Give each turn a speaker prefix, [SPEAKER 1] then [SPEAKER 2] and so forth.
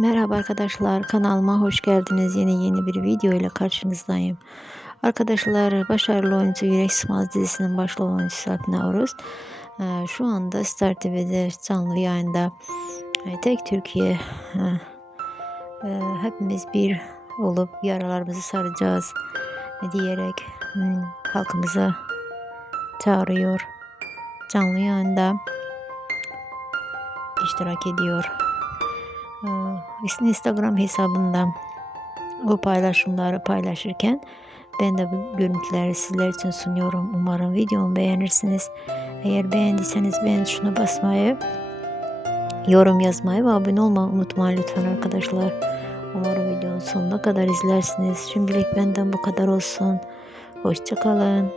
[SPEAKER 1] Merhaba arkadaşlar kanalıma hoş geldiniz. Yeni yeni bir video ile karşınızdayım. Arkadaşlar başarılı oyuncu Yürek Sımaz dizisinin başrol oyuncusu Alp Navruz. Ee, Şu anda Star TV'de canlı yayında e, tek Türkiye e, e, hepimiz bir olup yaralarımızı saracağız diyerek halkımıza çağırıyor. Canlı yayında iştirak ediyor. Ee, Instagram hesabından o paylaşımları paylaşırken ben de bu görüntüleri sizler için sunuyorum. Umarım videomu beğenirsiniz. Eğer beğendiyseniz beğen tuşuna basmayı, yorum yazmayı ve abone olmayı unutmayın lütfen arkadaşlar. Umarım videonun sonuna kadar izlersiniz. Şimdilik benden bu kadar olsun. Hoşçakalın.